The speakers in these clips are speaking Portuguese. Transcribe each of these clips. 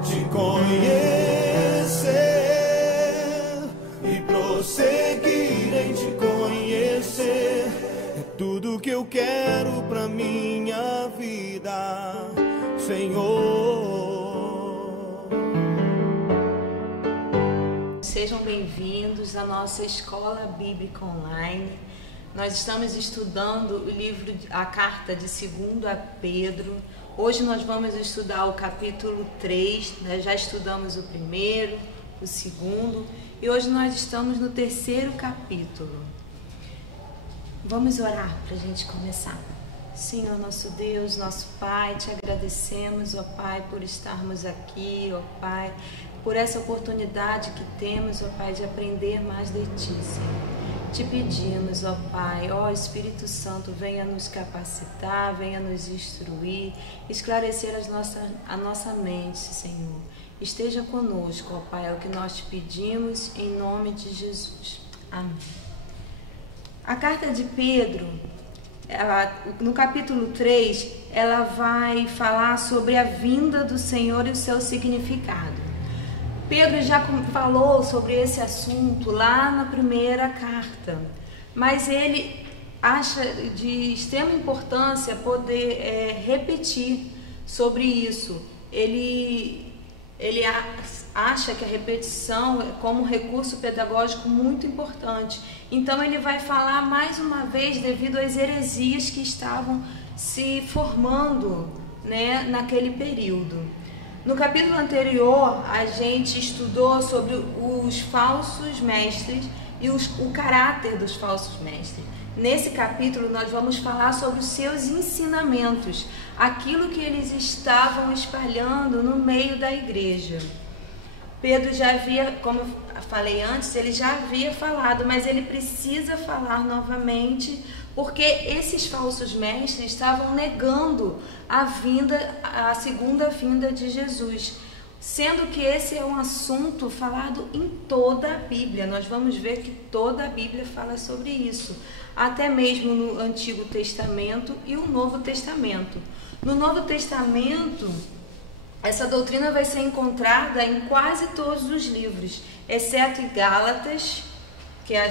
Te conhecer e prosseguir em te conhecer é tudo que eu quero pra minha vida, Senhor. Sejam bem-vindos à nossa Escola Bíblica Online. Nós estamos estudando o livro, a carta de 2 a Pedro. Hoje nós vamos estudar o capítulo 3, nós já estudamos o primeiro, o segundo, e hoje nós estamos no 3º capítulo. Vamos orar para a gente começar. Senhor, nosso Deus, nosso Pai, te agradecemos, ó Pai, por estarmos aqui, ó Pai, por essa oportunidade que temos, ó Pai, de aprender mais de Ti, Senhor. Te pedimos, ó Pai, ó Espírito Santo, venha nos capacitar, venha nos instruir, esclarecer a nossa mente, Senhor. Esteja conosco, ó Pai, é o que nós te pedimos, em nome de Jesus. Amém. A carta de Pedro, no capítulo 3, ela vai falar sobre a vinda do Senhor e o seu significado. Pedro já falou sobre esse assunto lá na primeira carta, mas ele acha de extrema importância poder repetir sobre isso. Ele acha que a repetição é como um recurso pedagógico muito importante. Então ele vai falar mais uma vez devido às heresias que estavam se formando, né, naquele período. No capítulo anterior, a gente estudou sobre os falsos mestres e o caráter dos falsos mestres. Nesse capítulo, nós vamos falar sobre os seus ensinamentos, aquilo que eles estavam espalhando no meio da igreja. Pedro já havia, como eu falei antes, ele já havia falado, mas ele precisa falar novamente, porque esses falsos mestres estavam negando a segunda vinda de Jesus, sendo que esse é um assunto falado em toda a Bíblia. Nós vamos ver que toda a Bíblia fala sobre isso, até mesmo no Antigo Testamento e o Novo Testamento. No Novo Testamento, essa doutrina vai ser encontrada em quase todos os livros, exceto em Gálatas, que é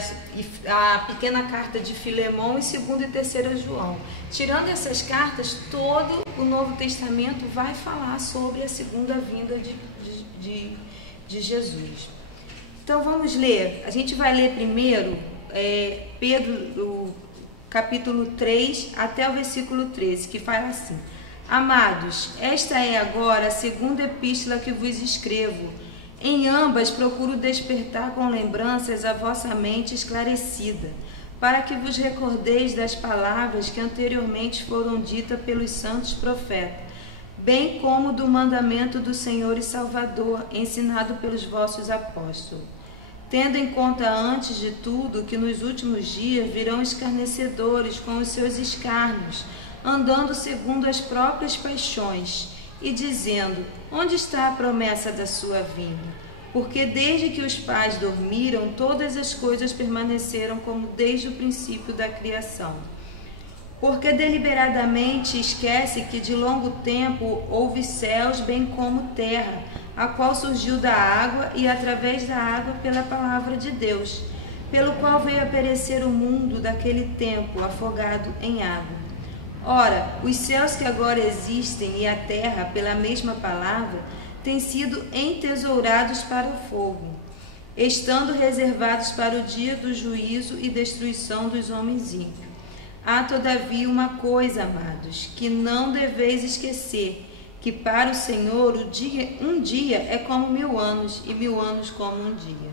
a pequena carta de Filemão, e 2ª e 3ª João. Tirando essas cartas, todo o Novo Testamento vai falar sobre a segunda vinda de Jesus. Então vamos ler. A gente vai ler primeiro Pedro, o capítulo 3 até o versículo 13, que fala assim: Amados, esta é agora a segunda epístola que vos escrevo. Em ambas procuro despertar com lembranças a vossa mente esclarecida, para que vos recordeis das palavras que anteriormente foram ditas pelos santos profetas, bem como do mandamento do Senhor e Salvador, ensinado pelos vossos apóstolos. Tendo em conta antes de tudo que nos últimos dias virão escarnecedores com os seus escárnios, andando segundo as próprias paixões, e dizendo: onde está a promessa da sua vinda? Porque desde que os pais dormiram, todas as coisas permaneceram como desde o princípio da criação. Porque deliberadamente esquece que de longo tempo houve céus bem como terra, a qual surgiu da água e através da água pela palavra de Deus, pelo qual veio a perecer o mundo daquele tempo, afogado em água. Ora, os céus que agora existem e a terra, pela mesma palavra, têm sido entesourados para o fogo, estando reservados para o dia do juízo e destruição dos homens ímpios. Há, todavia, uma coisa, amados, que não deveis esquecer, que para o Senhor um dia é como 1000 anos, e 1000 anos como um dia.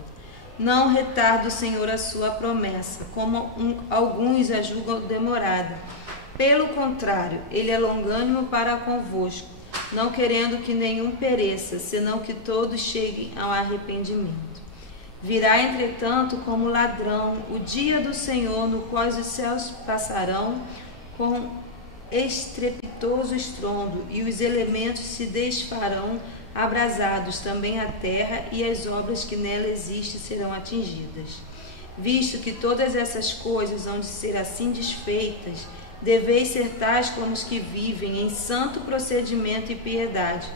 Não retarda o Senhor a sua promessa, como alguns a julgam demorada. Pelo contrário, ele é longânimo para convosco, não querendo que nenhum pereça, senão que todos cheguem ao arrependimento. Virá, entretanto, como ladrão o dia do Senhor, no qual os céus passarão com estrepitoso estrondo, e os elementos se desfarão abrasados, também a terra e as obras que nela existem serão atingidas. Visto que todas essas coisas hão de ser assim desfeitas, deveis ser tais como os que vivem em santo procedimento e piedade,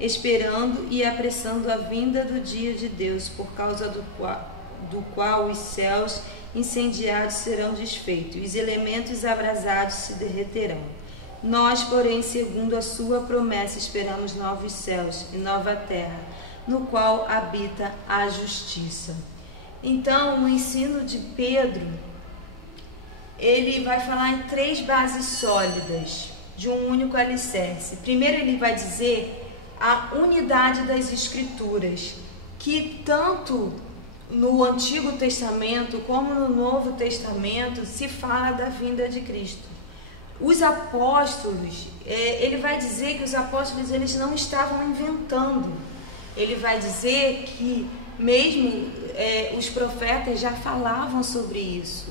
esperando e apressando a vinda do dia de Deus, por causa do qual os céus incendiados serão desfeitos, e os elementos abrasados se derreterão. Nós, porém, segundo a sua promessa, esperamos novos céus e nova terra, no qual habita a justiça. Então, o ensino de Pedro, ele vai falar em 3 bases sólidas de um único alicerce. Primeiro, ele vai dizer a unidade das Escrituras, que tanto no Antigo Testamento como no Novo Testamento se fala da vinda de Cristo. Os apóstolos, ele vai dizer que os apóstolos eles não estavam inventando. Ele vai dizer que mesmo os profetas já falavam sobre isso.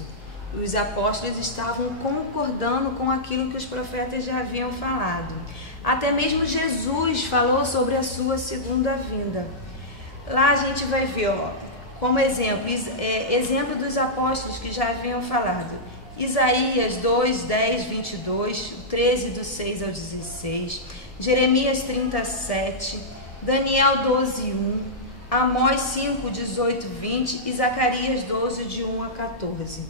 Os apóstolos estavam concordando com aquilo que os profetas já haviam falado. Até mesmo Jesus falou sobre a sua segunda vinda. Lá a gente vai ver, como exemplo dos apóstolos que já haviam falado. Isaías 2, 10, 22, 13 do 6 ao 16, Jeremias 37, Daniel 12, 1, Amós 5, 18, 20 e Zacarias 12, de 1 a 14.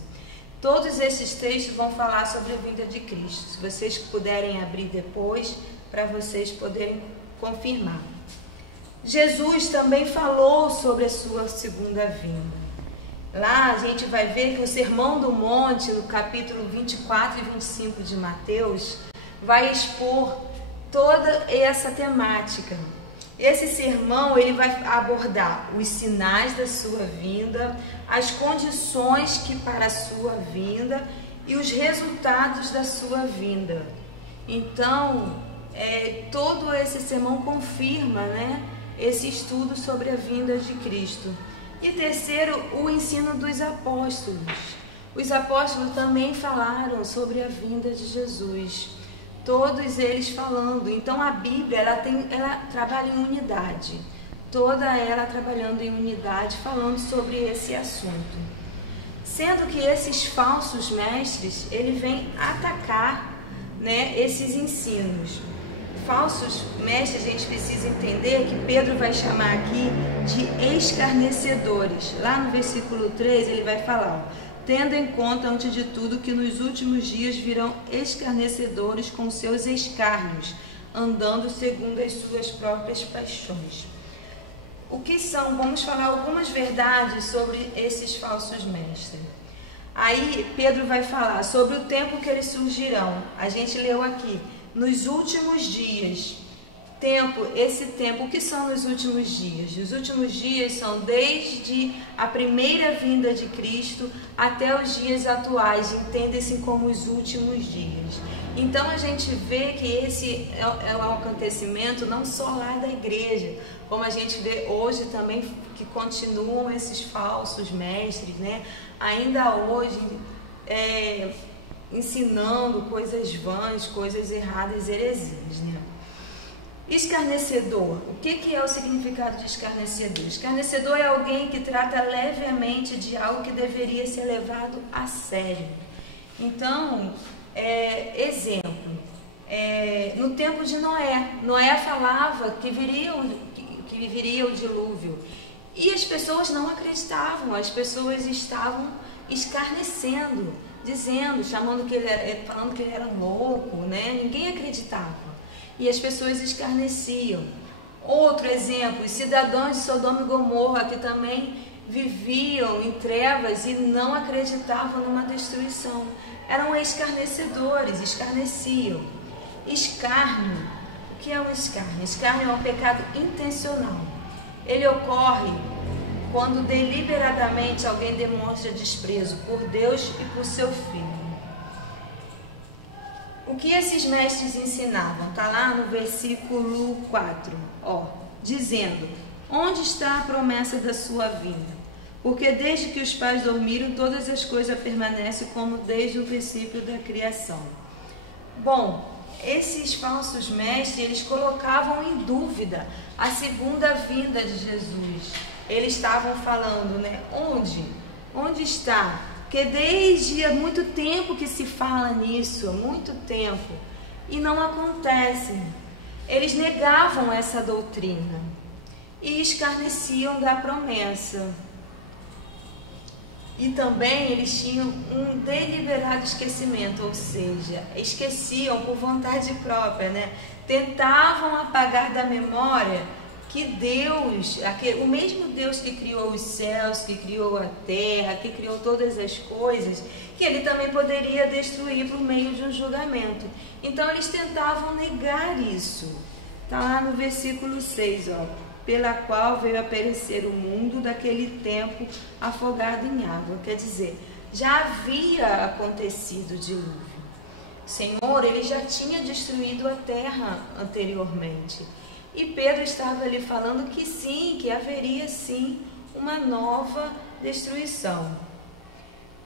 Todos esses textos vão falar sobre a vinda de Cristo. Se vocês puderem abrir depois, para vocês poderem confirmar. Jesus também falou sobre a sua segunda vinda. Lá a gente vai ver que o Sermão do Monte, no capítulo 24 e 25 de Mateus, vai expor toda essa temática. Esse sermão ele vai abordar os sinais da sua vinda, as condições que para a sua vinda e os resultados da sua vinda. Então, todo esse sermão confirma, esse estudo sobre a vinda de Cristo. E terceiro, o ensino dos apóstolos. Os apóstolos também falaram sobre a vinda de Jesus. Todos eles falando. Então a Bíblia ela trabalha em unidade. Toda ela trabalhando em unidade, falando sobre esse assunto. Sendo que esses falsos mestres, ele vem atacar, esses ensinos. Falsos mestres, a gente precisa entender que Pedro vai chamar aqui de escarnecedores. Lá no versículo 3 ele vai falar, tendo em conta antes de tudo que nos últimos dias virão escarnecedores com seus escárnios, andando segundo as suas próprias paixões. O que são? Vamos falar algumas verdades sobre esses falsos mestres. Aí Pedro vai falar sobre o tempo que eles surgirão. A gente leu aqui, nos últimos dias. Esse tempo, o que são os últimos dias? Os últimos dias são desde a primeira vinda de Cristo até os dias atuais, entendem-se como os últimos dias. Então a gente vê que esse é um acontecimento não só lá da igreja, como a gente vê hoje também que continuam esses falsos mestres, ainda hoje ensinando coisas vãs, coisas erradas, heresias, Escarnecedor. O que é o significado de escarnecedor? Escarnecedor é alguém que trata levemente de algo que deveria ser levado a sério. Então, exemplo, no tempo de Noé falava que viria o dilúvio. E as pessoas não acreditavam, as pessoas estavam escarnecendo, falando que ele era louco, Ninguém acreditava. E as pessoas escarneciam. Outro exemplo, os cidadãos de Sodoma e Gomorra, que também viviam em trevas e não acreditavam numa destruição. Eram escarnecedores, escarneciam. Escárnio. O que é um escárnio? Escárnio é um pecado intencional. Ele ocorre quando deliberadamente alguém demonstra desprezo por Deus e por seu Filho. O que esses mestres ensinavam? Está lá no versículo 4, dizendo, onde está a promessa da sua vinda? Porque desde que os pais dormiram, todas as coisas permanecem como desde o princípio da criação. Bom, esses falsos mestres, eles colocavam em dúvida a segunda vinda de Jesus. Eles estavam falando, Onde está? Porque desde há muito tempo que se fala nisso, há muito tempo, e não acontece. eles negavam essa doutrina e escarneciam da promessa. E também eles tinham um deliberado esquecimento, ou seja, esqueciam por vontade própria, né? Tentavam apagar da memória que Deus, o mesmo Deus que criou os céus, que criou a terra, que criou todas as coisas, que Ele também poderia destruir por meio de um julgamento. Então eles tentavam negar isso. Está lá no versículo 6, ó. Pela qual veio a perecer o mundo daquele tempo afogado em água. Quer dizer, já havia acontecido o dilúvio. O Senhor, Ele já tinha destruído a terra anteriormente. E Pedro estava ali falando que sim, que haveria sim uma nova destruição.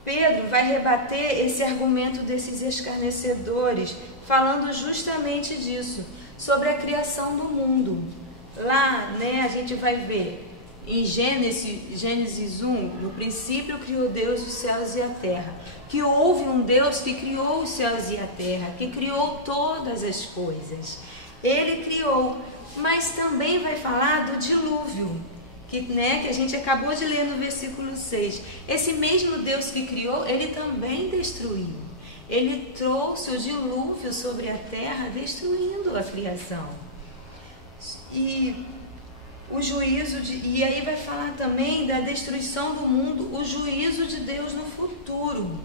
Pedro vai rebater esse argumento desses escarnecedores, falando justamente disso, sobre a criação do mundo. Lá, né, a gente vai ver em Gênesis 1, no princípio criou Deus os céus e a terra, que houve um Deus que criou os céus e a terra, que criou todas as coisas. Ele criou, mas também vai falar do dilúvio, que a gente acabou de ler no versículo 6. Esse mesmo Deus que criou, Ele também destruiu. Ele trouxe o dilúvio sobre a terra, destruindo a criação. E o juízo e aí vai falar também da destruição do mundo, o juízo de Deus no futuro,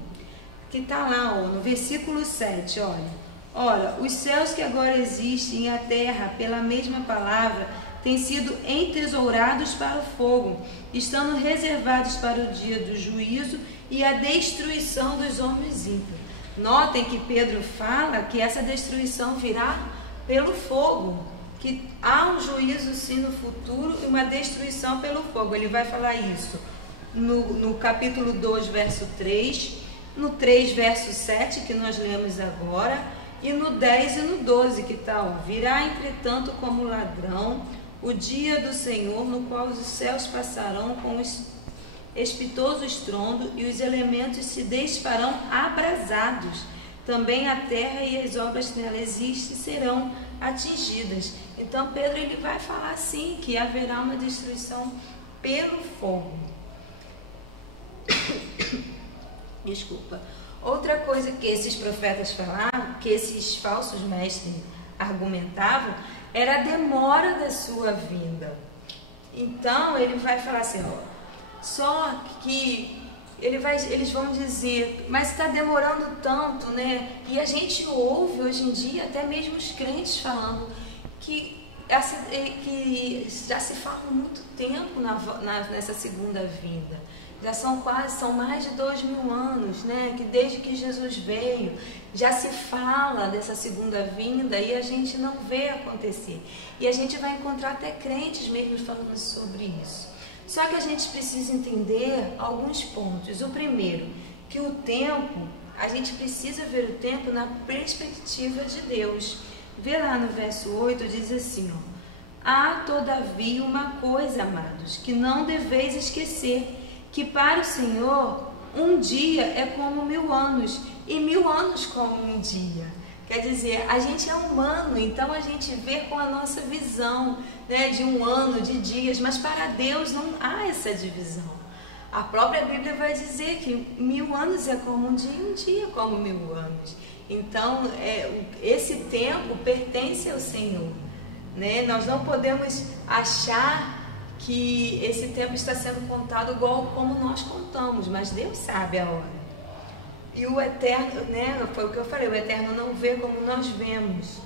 que está lá, ó, no versículo 7, olha. Ora, os céus que agora existem e a terra, pela mesma palavra, têm sido entesourados para o fogo, estando reservados para o dia do juízo e a destruição dos homens ímpios. Notem que Pedro fala que essa destruição virá pelo fogo, que há um juízo sim no futuro e uma destruição pelo fogo. Ele vai falar isso no capítulo 2, verso 3, no 3, verso 7, que nós lemos agora, e no 10 e no 12, que tal? Virá, entretanto, como ladrão o dia do Senhor, no qual os céus passarão com espitoso estrondo e os elementos se desfarão abrasados. Também a terra e as obras que nela existem serão atingidas. Então Pedro ele vai falar sim que haverá uma destruição pelo fogo. Desculpa. Outra coisa que esses profetas falavam, que esses falsos mestres argumentavam, era a demora da sua vinda. Então ele vai falar assim, ó, só que eles vão dizer, mas está demorando tanto, né? E a gente ouve hoje em dia até mesmo os crentes falando que já se fala há muito tempo nessa segunda vinda. Já são mais de 2000 anos, né? Que desde que Jesus veio, já se fala dessa segunda vinda e a gente não vê acontecer. E a gente vai encontrar até crentes mesmo falando sobre isso. Só que a gente precisa entender alguns pontos. O primeiro, que o tempo, a gente precisa ver o tempo na perspectiva de Deus. Vê lá no verso 8, diz assim, ó, há todavia uma coisa, amados, que não deveis esquecer, que para o Senhor um dia é como 1000 anos, e 1000 anos como um dia. Quer dizer, a gente é humano, então a gente vê com a nossa visão, né, de um ano, de dias, mas para Deus não há essa divisão. A própria Bíblia vai dizer que 1000 anos é como um dia é como 1000 anos. Então, esse tempo pertence ao Senhor, né? Nós não podemos achar que esse tempo está sendo contado igual como nós contamos, mas Deus sabe a hora. E o eterno, né, foi o que eu falei, o eterno não vê como nós vemos.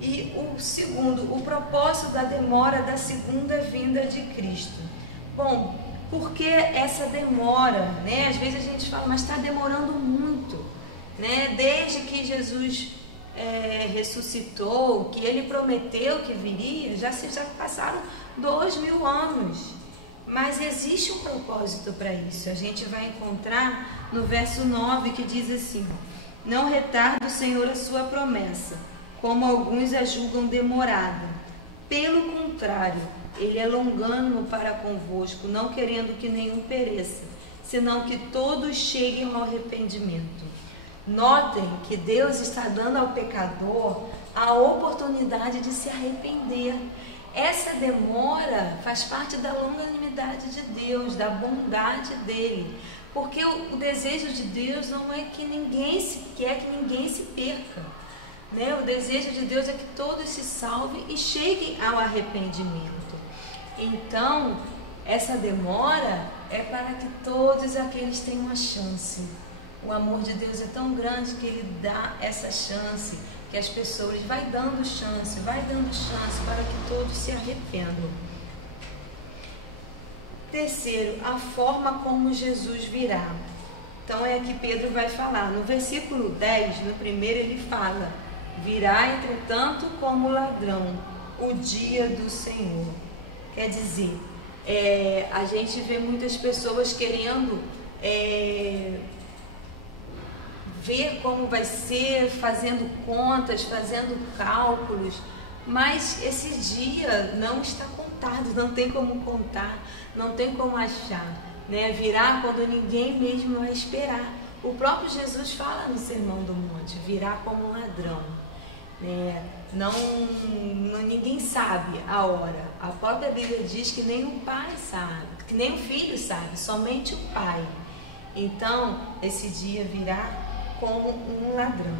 E o segundo, o propósito da demora da segunda vinda de Cristo. Bom, por que essa demora, né? Às vezes a gente fala, mas está demorando muito, né? Desde que Jesus ressuscitou, que Ele prometeu que viria, já passaram 2000 anos. Mas existe um propósito para isso. A gente vai encontrar no verso 9 que diz assim, não retarda o Senhor a sua promessa, como alguns a julgam demorada. Pelo contrário, Ele é longânimo para convosco, não querendo que nenhum pereça, senão que todos cheguem ao arrependimento. Notem que Deus está dando ao pecador a oportunidade de se arrepender. Essa demora faz parte da longanimidade de Deus, da bondade dele. Porque o desejo de Deus não é que ninguém se perca, né? O desejo de Deus é que todos se salvem e cheguem ao arrependimento. Então, essa demora é para que todos aqueles tenham uma chance. O amor de Deus é tão grande que Ele dá essa chance, que as pessoas vai dando chance para que todos se arrependam. Terceiro, a forma como Jesus virá. Então é aqui Pedro vai falar. No versículo 10, no primeiro ele fala: virá entretanto como ladrão o dia do Senhor. Quer dizer, a gente vê muitas pessoas querendo ver como vai ser, fazendo contas, fazendo cálculos, mas esse dia não está contado, não tem como contar, não tem como achar, né? Virá quando ninguém mesmo vai esperar. O próprio Jesus fala no Sermão do Monte: virá como ladrão, né? Ninguém sabe a hora. A própria Bíblia diz que nem o pai sabe, que nem o filho sabe, somente o pai. Então, esse dia virá como um ladrão.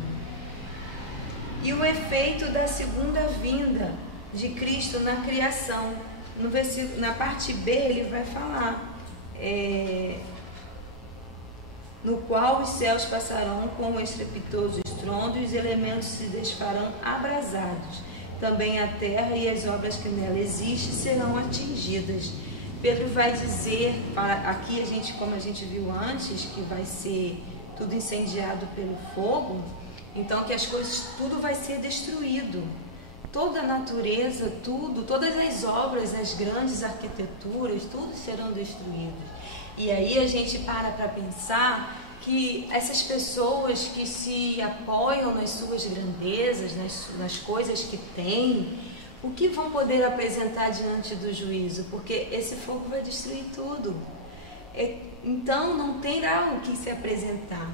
E o efeito da segunda vinda de Cristo na criação. No versículo, na parte B ele vai falar: no qual os céus passarão com um estrepitoso estrondo e os elementos se desfarão abrasados. Também a terra e as obras que nela existem serão atingidas. Pedro vai dizer, aqui como a gente viu antes, que vai ser tudo incendiado pelo fogo, então que as coisas, tudo vai ser destruído. Toda a natureza, todas as obras, as grandes arquiteturas, tudo serão destruídas. E aí a gente para pensar que essas pessoas que se apoiam nas suas grandezas, nas coisas que têm, o que vão poder apresentar diante do juízo? Porque esse fogo vai destruir tudo. Então não terá o que se apresentar.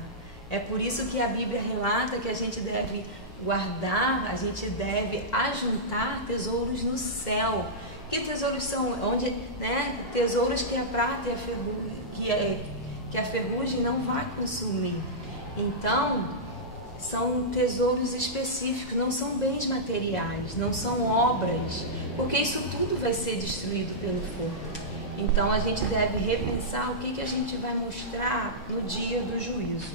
É por isso que a Bíblia relata que a gente deve guardar, a gente deve ajuntar tesouros no céu. Que tesouros são? Onde, né? Tesouros que a prata e que a ferrugem não vai consumir. Então, são tesouros específicos, não são bens materiais, não são obras, porque isso tudo vai ser destruído pelo fogo. Então a gente deve repensar o que a gente vai mostrar no dia do juízo.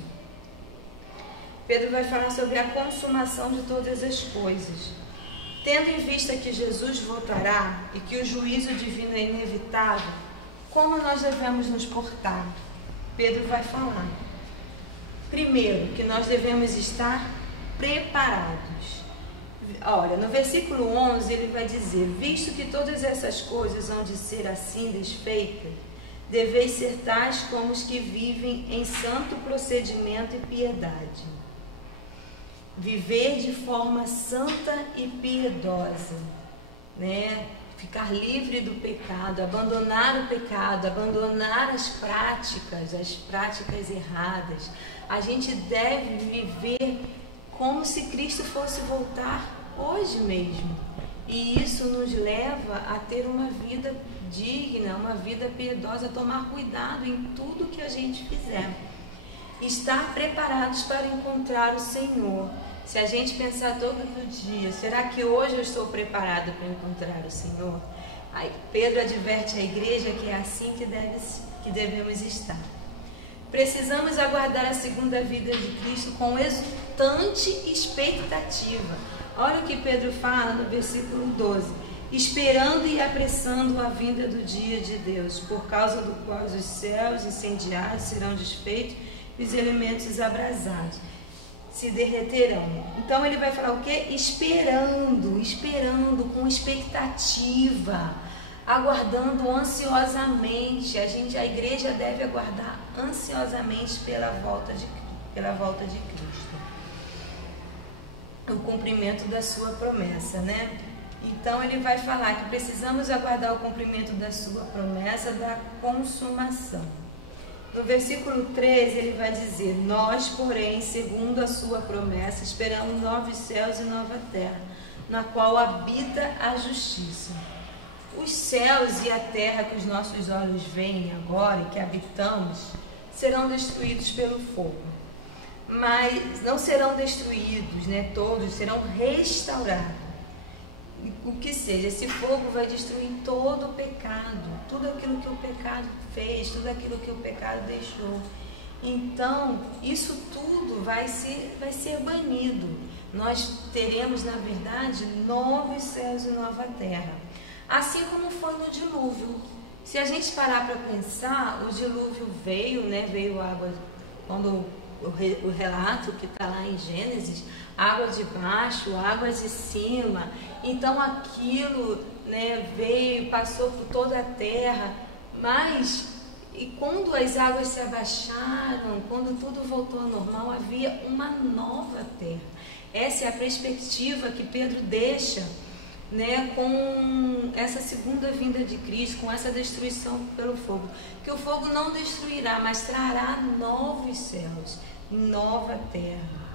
Pedro vai falar sobre a consumação de todas as coisas. Tendo em vista que Jesus voltará e que o juízo divino é inevitável, como nós devemos nos portar? Pedro vai falar. Primeiro, que nós devemos estar preparados. Olha, no versículo 11 ele vai dizer: visto que todas essas coisas hão de ser assim desfeitas, deveis ser tais como os que vivem em santo procedimento e piedade. Viver de forma santa e piedosa, né? Ficar livre do pecado, abandonar o pecado, abandonar as práticas erradas. A gente deve viver como se Cristo fosse voltar hoje mesmo. E isso nos leva a ter uma vida digna, uma vida piedosa, a tomar cuidado em tudo que a gente fizer. Estar preparados para encontrar o Senhor. Se a gente pensar todo dia, será que hoje eu estou preparado para encontrar o Senhor? Aí Pedro adverte a igreja que é assim que devemos estar. Precisamos aguardar a segunda vinda de Cristo com exultante expectativa. Olha o que Pedro fala no versículo 12: esperando e apressando a vinda do dia de Deus, por causa do qual os céus incendiados serão desfeitos e os elementos abrasados se derreterão. Então ele vai falar o quê? Esperando com expectativa, aguardando ansiosamente. A igreja deve aguardar ansiosamente pela volta de Cristo, o cumprimento da sua promessa, né? Então ele vai falar que precisamos aguardar o cumprimento da sua promessa da consumação. No versículo 13 ele vai dizer: nós, porém, segundo a sua promessa, esperamos novos céus e nova terra, na qual habita a justiça. Os céus e a terra que os nossos olhos veem agora e que habitamos serão destruídos pelo fogo, mas não serão destruídos, né? Todos serão restaurados. O que seja, esse fogo vai destruir todo o pecado, tudo aquilo que o pecado fez, tudo aquilo que o pecado deixou. Então, isso tudo vai ser banido. Nós teremos, na verdade, novos céus e nova terra. Assim como foi no dilúvio. Se a gente parar para pensar, o dilúvio veio, né? Veio água, quando o relato que está lá em Gênesis, água de baixo, água de cima. Então aquilo, né, veio, passou por toda a terra, mas e quando as águas se abaixaram, quando tudo voltou ao normal, havia uma nova terra. Essa é a perspectiva que Pedro deixa, né, com essa segunda vinda de Cristo, com essa destruição pelo fogo, que o fogo não destruirá, mas trará novos céus, nova terra.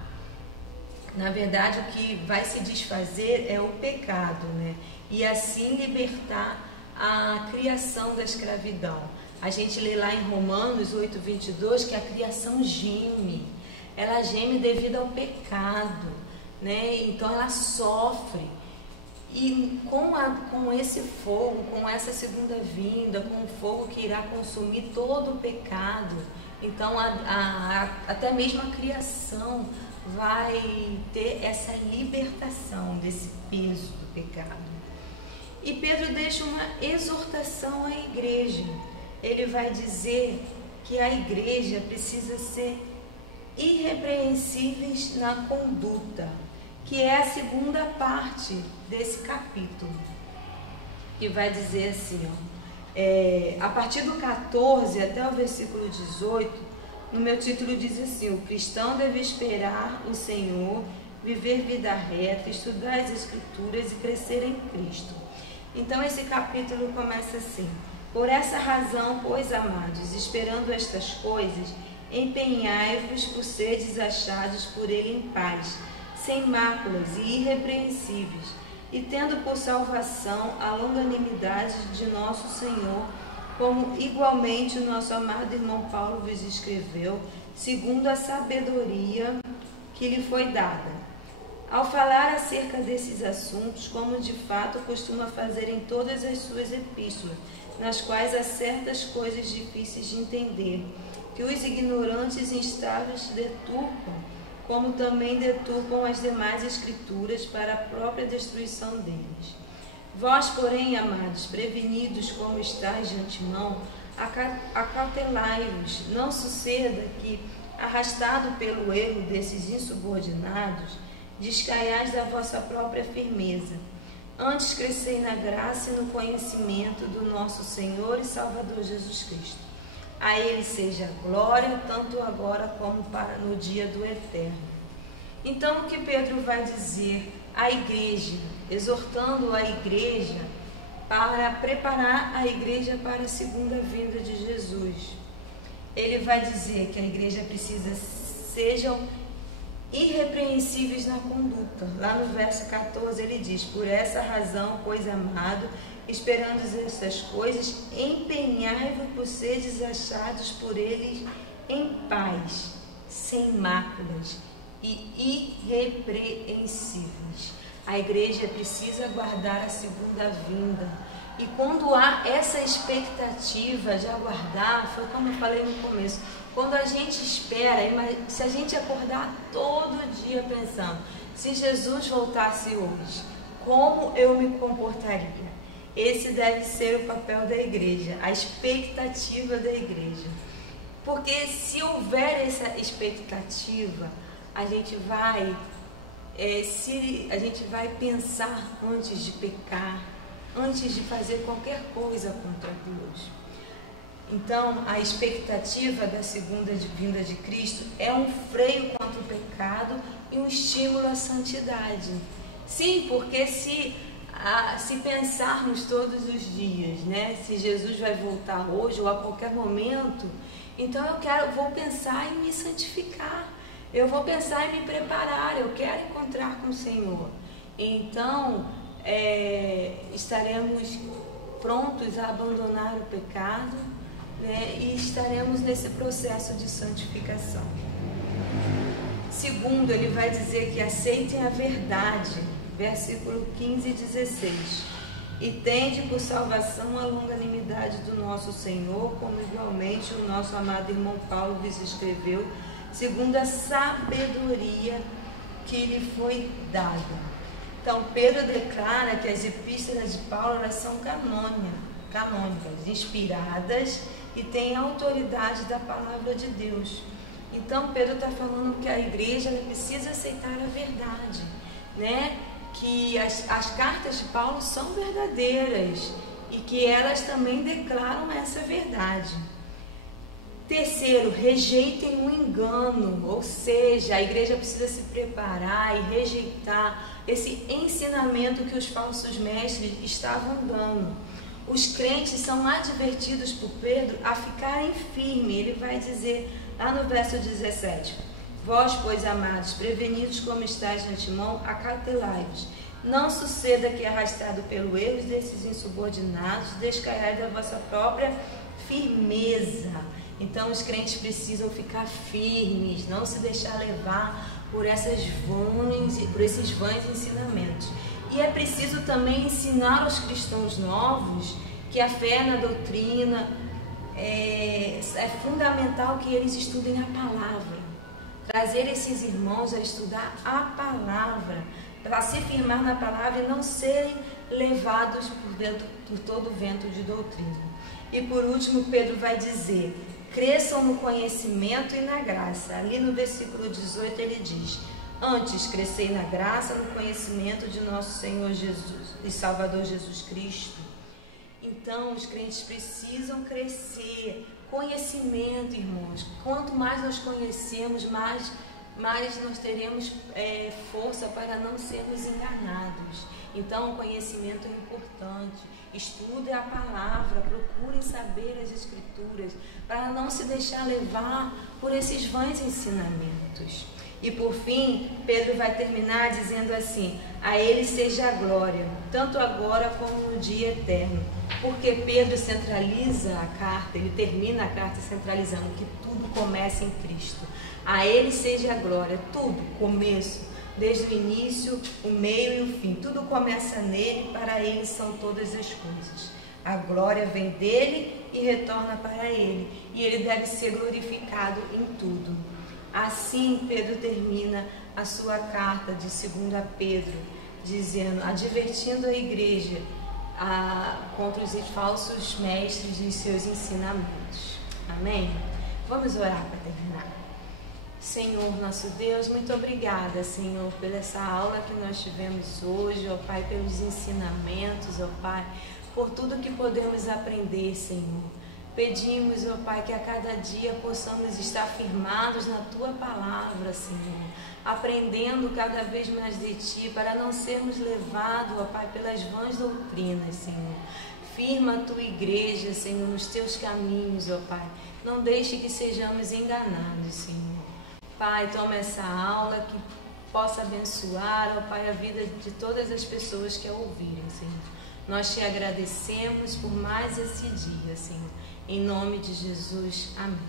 Na verdade, o que vai se desfazer é o pecado, né? E assim libertar a criação da escravidão. A gente lê lá em Romanos 8:22 que a criação geme. Ela geme devido ao pecado, né? Então ela sofre. E com esse fogo, com essa segunda vinda, com o fogo que irá consumir todo o pecado, então até mesmo a criação vai ter essa libertação desse peso do pecado. E Pedro deixa uma exortação à igreja. Ele vai dizer que a igreja precisa ser irrepreensíveis na conduta, que é a segunda parte desse capítulo. E vai dizer assim, a partir do 14 até o versículo 18, no meu título diz assim: o cristão deve esperar o Senhor, viver vida reta, estudar as Escrituras e crescer em Cristo. Então esse capítulo começa assim: por essa razão, pois, amados, esperando estas coisas, empenhai-vos por seres achados por Ele em paz, sem máculas e irrepreensíveis, e tendo por salvação a longanimidade de nosso Senhor, como igualmente o nosso amado irmão Paulo vos escreveu, segundo a sabedoria que lhe foi dada, ao falar acerca desses assuntos, como de fato costuma fazer em todas as suas epístolas, nas quais há certas coisas difíceis de entender, que os ignorantes e instáveis deturpam, como também deturpam as demais escrituras para a própria destruição deles. Vós, porém, amados, prevenidos como estáis de antemão, acautelai-vos, não suceda que, arrastado pelo erro desses insubordinados, descaiais da vossa própria firmeza. Antes crescei na graça e no conhecimento do nosso Senhor e Salvador Jesus Cristo. A Ele seja a glória, tanto agora como no dia do eterno. Então, o que Pedro vai dizer à igreja, exortando a igreja para preparar a igreja para a segunda vinda de Jesus? Ele vai dizer que a igreja precisa sejam irrepreensíveis na conduta. Lá no verso 14 ele diz: por essa razão, pois, amado, esperando estas coisas, empenhai-vos por seres achados por eles em paz, sem máculas e irrepreensíveis. A igreja precisa guardar a segunda vinda. E quando há essa expectativa de aguardar, foi como eu falei no começo, quando a gente espera, se a gente acordar todo dia pensando, se Jesus voltasse hoje, como eu me comportaria? Esse deve ser o papel da igreja, a expectativa da igreja. Porque se houver essa expectativa, a gente vai pensar antes de pecar, antes de fazer qualquer coisa contra Deus. Então, a expectativa da segunda vinda de Cristo é um freio contra o pecado e um estímulo à santidade. Sim, porque se se pensarmos todos os dias, né? Se Jesus vai voltar hoje ou a qualquer momento, então vou pensar em me santificar, eu vou pensar em me preparar, eu quero encontrar com o Senhor. Então, estaremos prontos a abandonar o pecado, né? E estaremos nesse processo de santificação. Segundo, ele vai dizer que aceitem a verdade, versículo 15 e 16. E tende por salvação a longanimidade do nosso Senhor, como igualmente o nosso amado irmão Paulo lhes escreveu, segundo a sabedoria que lhe foi dada. Então, Pedro declara que as epístolas de Paulo elas são canônicas, inspiradas e têm a autoridade da palavra de Deus. Então, Pedro está falando que a igreja precisa aceitar a verdade, né? Que as cartas de Paulo são verdadeiras e que elas também declaram essa verdade. Terceiro, rejeitem o engano, ou seja, a igreja precisa se preparar e rejeitar esse ensinamento que os falsos mestres estavam dando. Os crentes são advertidos por Pedro a ficarem firmes. Ele vai dizer lá no verso 17: vós, pois, amados, prevenidos como estáis de antemão, acautelai-vos. Não suceda que, arrastado pelo erro desses insubordinados, descaiais da vossa própria firmeza. Então, os crentes precisam ficar firmes, não se deixar levar por esses vãs ensinamentos. E é preciso também ensinar aos cristãos novos que a fé na doutrina é fundamental que eles estudem a palavra. Trazer esses irmãos a estudar a palavra, para se firmar na palavra e não serem levados por todo o vento de doutrina. E por último, Pedro vai dizer: cresçam no conhecimento e na graça. Ali no versículo 18 ele diz: antes crescei na graça, no conhecimento de nosso Senhor Jesus e Salvador Jesus Cristo. Então, os crentes precisam crescer. Conhecimento, irmãos. Quanto mais nós conhecemos, mais nós teremos força para não sermos enganados. Então, o conhecimento é importante. Estudem a palavra, procurem saber as Escrituras, para não se deixar levar por esses vãs ensinamentos. E por fim, Pedro vai terminar dizendo assim: a ele seja a glória, tanto agora como no dia eterno. Porque Pedro centraliza a carta, ele termina a carta centralizando que tudo começa em Cristo. A ele seja a glória, tudo, começo, desde o início, o meio e o fim. Tudo começa nele, para ele são todas as coisas. A glória vem dele e retorna para ele, e ele deve ser glorificado em tudo. Assim, Pedro termina a sua carta de 2 Pedro, dizendo, advertindo a igreja contra os falsos mestres e seus ensinamentos. Amém? Vamos orar para terminar. Senhor, nosso Deus, muito obrigada, Senhor, pela essa aula que nós tivemos hoje, ó Pai, pelos ensinamentos, ó Pai, por tudo que podemos aprender, Senhor. Pedimos, ó Pai, que a cada dia possamos estar firmados na Tua palavra, Senhor, aprendendo cada vez mais de Ti, para não sermos levados, ó Pai, pelas vãs doutrinas, Senhor. Firma a Tua igreja, Senhor, nos Teus caminhos, ó Pai. Não deixe que sejamos enganados, Senhor. Pai, toma essa aula que possa abençoar, ó Pai, a vida de todas as pessoas que a ouvirem, Senhor. Nós Te agradecemos por mais esse dia, Senhor. Em nome de Jesus, amém.